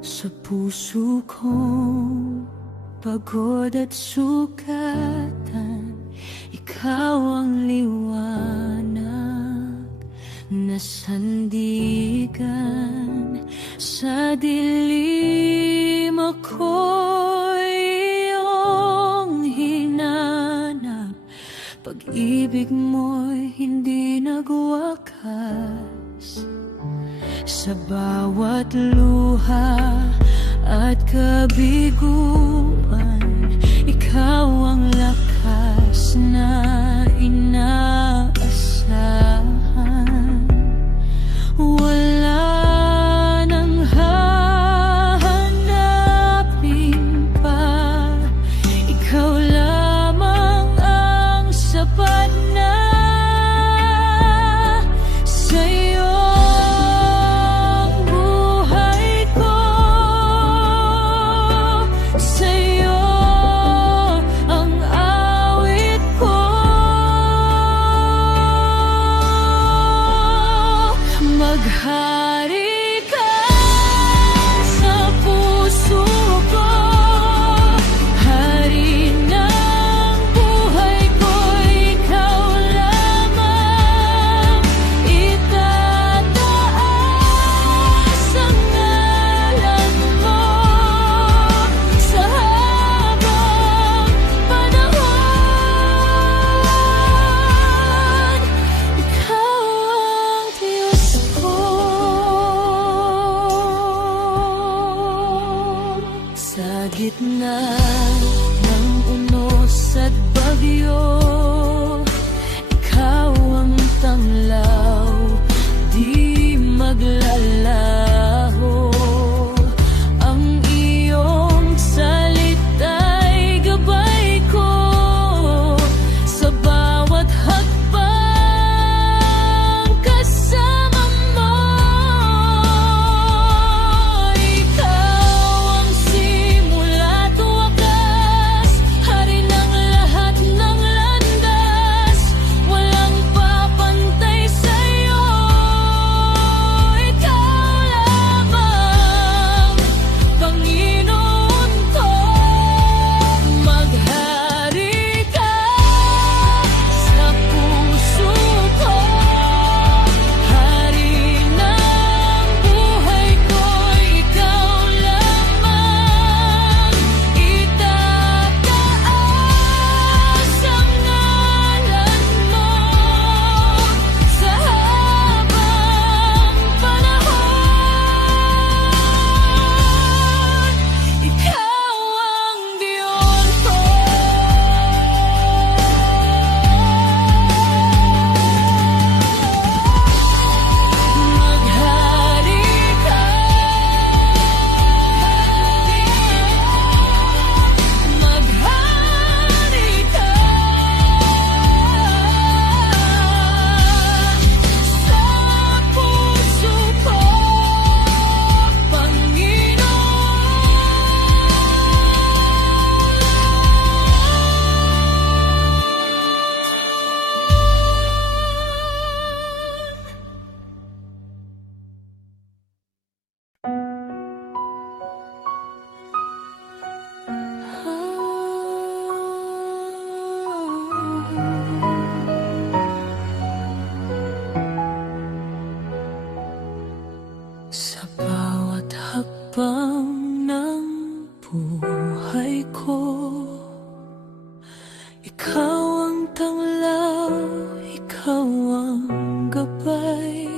Sa puso kong pagod at sugatan, ikaw ang liwanag na sandigan. Sa dilim ako'y iyong hinanap, pag-ibig mo'y hindi nagwakas. Sa bawat luha at kabiguan, ikaw ang lakas na inaasahan. Wala nang hahanapin pa, ikaw lamang ang sapat na. Sa'yo maghari ka sa puso ko, hari ng buhay ko, ikaw lamang. Itataas ang ngalan mo sa habang panahon. Ikaw ang Diyos ko. Sa gitna ng unos at bagyo, ikaw ang tanglaw, di maglalaho. Ang iyong salita'y gabay ko sa bawat hakbang kasama mo. Ikaw ang simula't wakas, hari ng lahat ng landas, walang papantay sa'yo. Ikaw lamang, Panginoon ko. Maghari ka sa puso ko, hari ng buhay ko, ikaw lamang. Itataas ang ngalan mo sa habang panahon. Ikaw ang Diyos ko. Maghari ka, maghari ka sa puso ko, sa bawat hakbang ng buhay ko, ikaw ang tanglaw, ikaw ang gabay.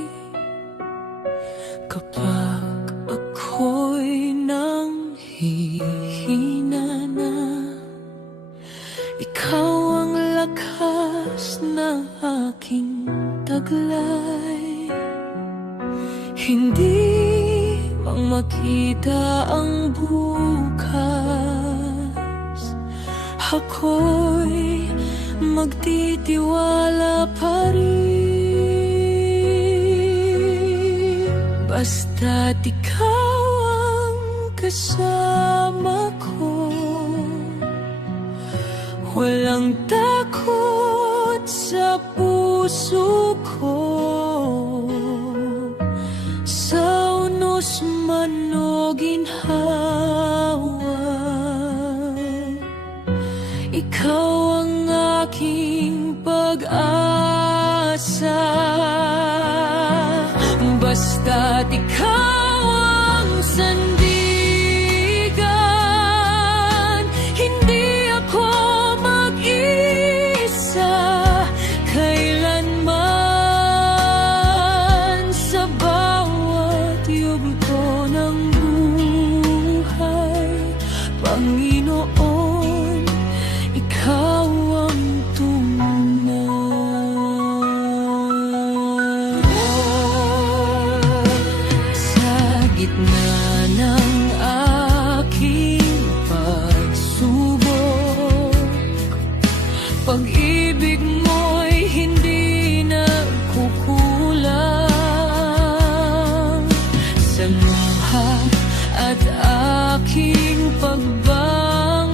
Kapag ako'y nanghihina na, ikaw ang lakas ng aking taglay. Hindi mang makita ang bukas, ako'y magtitiwala pa rin. Basta't ikaw ang kasama ko, walang takot sa puso ko. Sa unos Diyos man o ginhawa, Ikaw ang aking pag-asa. Basta't Ikaw ang sandigan, hindi ako mag-isa kailanman. Sa bawat yugto ng buhay, Panginoon, Ikaw ang tunay. Sa gitna ng aking pagsubok, pag-ibig mo'y hindi nagkukulang. Sa luha at aking pagbangon,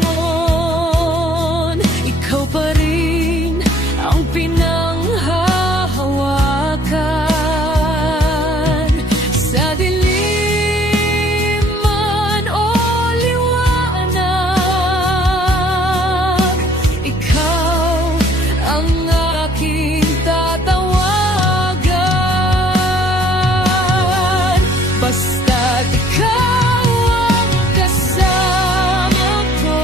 Ikaw pa rin ang pinanghahawakan. Sa dilim man o liwanag, Ikaw ang aking tatawagan. Basta't Ikaw ang kasama ko,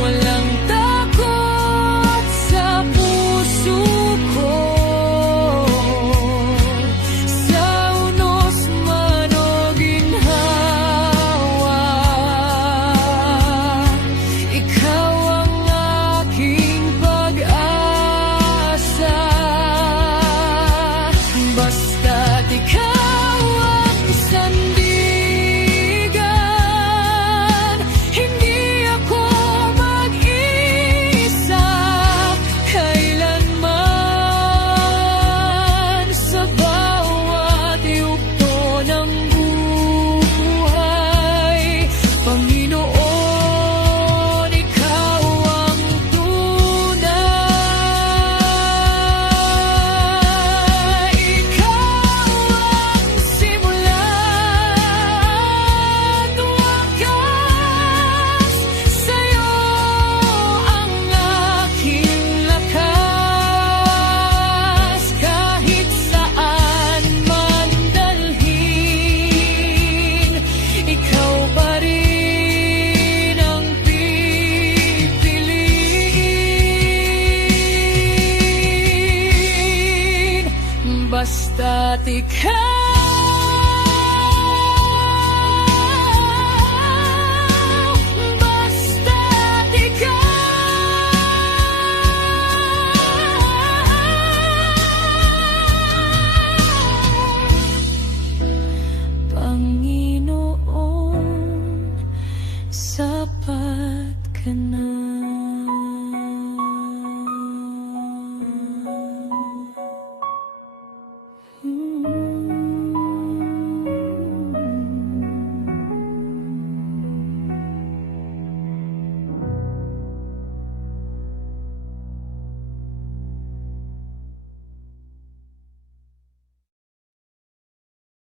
walang takot sa puso ko. Sa unos man o ginhawa, Ikaw ang aking pag-asa. Basta't Ikaw ang sandigan, hindi ako mag-isa kailanman. Sa bawat yugto ng buhay, Panginoon, Ikaw ang tunay. Ikaw ang simula at wakas, sa'yo ang aking lakas. Kahit saan man dalhin, Ikaw pa rin ang pipiliin. Basta't Ikaw